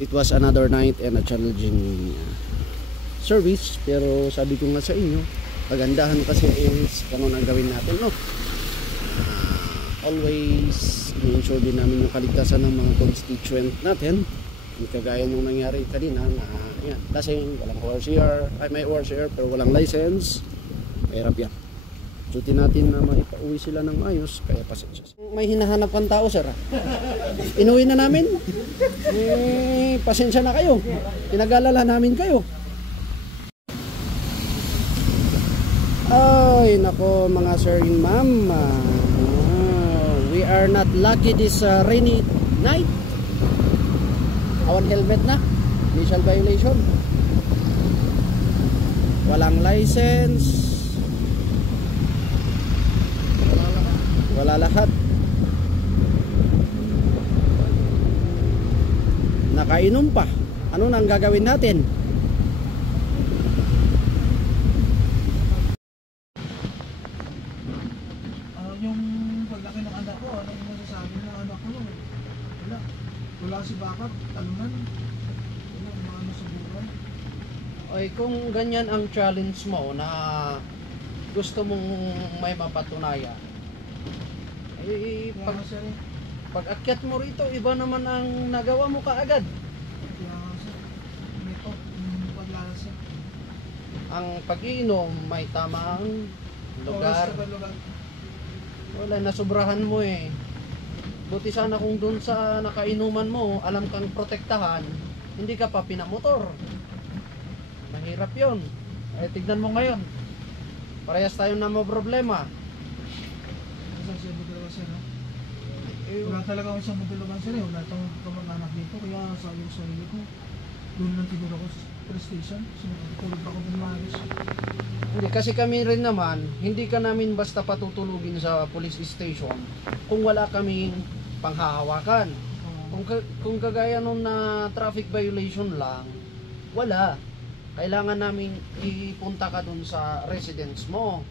It was another night and a challenging service, pero sabi ko nga sa inyo, pagandahan kasi is ganun ang gawin natin, no? Always i-ensure din namin yung kaligtasan ng mga constituent natin. Hindi kagaya nung nangyari kanina na yan, lasing, walang ORCR, may ORCR pero walang license. Mahirap yan. Suti natin na maipauwi sila ng ayos, kaya pasensya. May hinahanap kang tao, sir. Inuwi na namin. Pasensya na kayo. Pinag-alala namin kayo. Ay, nako mga sir and ma'am. We are not lucky this rainy night. Awan helmet na. Initial violation. Walang license. Wala lahat. Nakainom pa. Ano nang gagawin natin? Yung paglaki ng anak ko, anong masasabi ng anak ko? Wala si Bakat, talunan. Wala ano sa buhay. Ay, kung ganyan ang challenge mo na gusto mong may mapatunayan, ay pag akyat mo rito, iba naman ang nagawa mo kaagad. Kaya sir, ito, yung paglalasa. Ang pag-iinom may tamang lugar. Wala, nasubrahan mo eh. Buti sana kung dun sa nakainuman mo, alam kang protektahan, hindi ka pa pinamotor. Mahirap yun. Eh, tignan mo ngayon. Parehas tayo na may problema. Wala talaga akong isang matulagan sir eh. Wala itong kamag-anak dito. Kaya sabi ko sa sarili ko, doon lang tinuro ko sa police station. Tulog ako bumagis. Hindi, kasi kami rin naman, hindi ka namin basta patutulugin sa police station kung wala kaming panghahawakan. Kung kagaya nung na traffic violation lang, wala. Kailangan namin ipunta ka dun sa residence mo.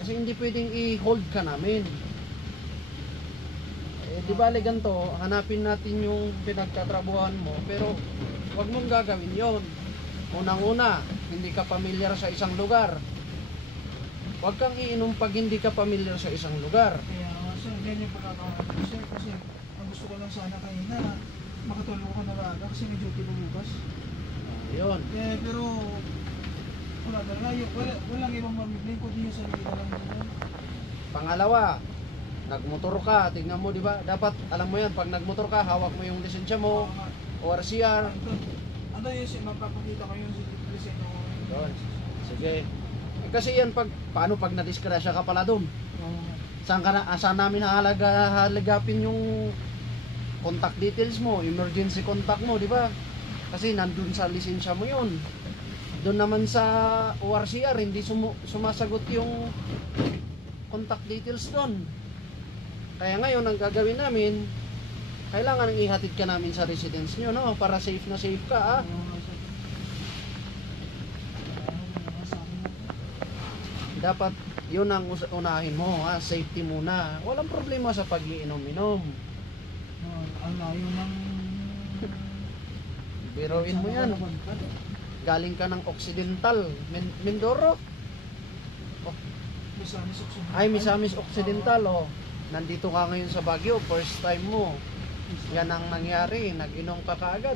Kasi hindi pwedeng i-hold ka namin. Eh, di bale ganito, hanapin natin yung pinagtatrabuhan mo, pero wag mong gagawin yon. Unang-una, hindi ka pamilyar sa isang lugar. Huwag kang iinom pag hindi ka pamilyar sa isang lugar. Kaya sir, ganyan yung pagkakaroon ko sir. Kasi ang gusto ko lang sana kanina, makatulong ko na raga kasi may duty ko bukas. Yun. Eh, pero wala talaga. Walang ibang mamibling kundi yung sarili na lang yun. Pangalawa, nagmotor ka, tignan mo, di ba? Dapat, alam mo yan, pag nagmotor ka, hawak mo yung lisensya mo, ORCR. Ano yun, mapapakita ko yung lisensya ko. Yun. Sige. Eh, kasi yan, paano pag nadiskrasya ka pala doon? Saan namin halagapin yung contact details mo, emergency contact mo, di ba? Kasi nandun sa lisensya mo yun. Doon naman sa ORCR, hindi sumasagot yung contact details doon. Kaya ngayon, ang gagawin namin, kailangan ihatid ka namin sa residence nyo, no? Para safe na safe ka, ah. Dapat, yun ang unahin mo, ha? Safety muna. Walang problema sa pag-iinom-inom. Ang layo ng... Biruin mo yan. Galing ka ng Occidental, Mindoro. Oh. Ay, Misamis Occidental, oh. Nandito ka ngayon sa Baguio, first time mo. Yan ang nangyari, nag-inom ka kaagad.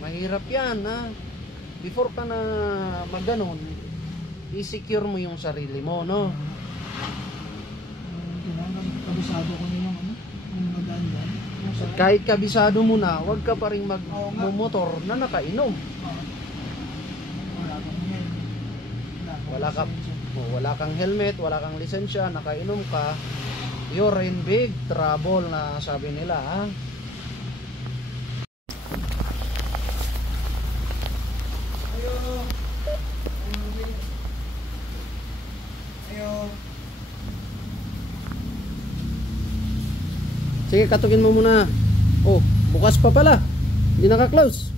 Mahirap yan, ha. Before ka na magganon, i-secure mo yung sarili mo, no? Kabisado ko nilang yung magdaan yan. Kahit kabisado mo na, huwag ka pa rin magmumotor na nakainom. Wala kang helmet, wala kang lisensya, nakainom ka, you're in big trouble na sabi nila, ha? Sige, katukin mo muna. Oh, bukas pa pala. Hindi naka-close.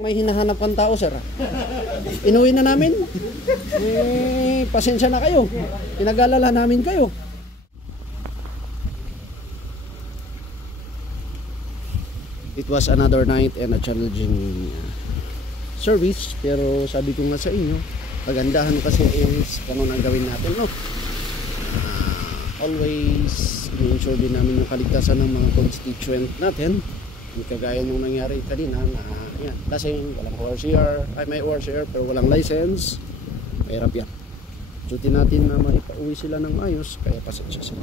May hinahanap kang tao, sir. Inuwi na namin. Pasensya na kayo. Pinag-alala namin kayo. it was another night and a challenging service, pero sabi ko nga sa inyo, kagandahan kasi is kung ano ang gawin natin, no? Always ensure din namin yung kaligtasan ng mga constituent natin, yung kagaya nung nangyari kanina na yan, lasing, walang ORCR, ay may ORCR pero walang license, mahirap yan. Sutin natin na maipauwi sila ng ayos, kaya pasensya sila.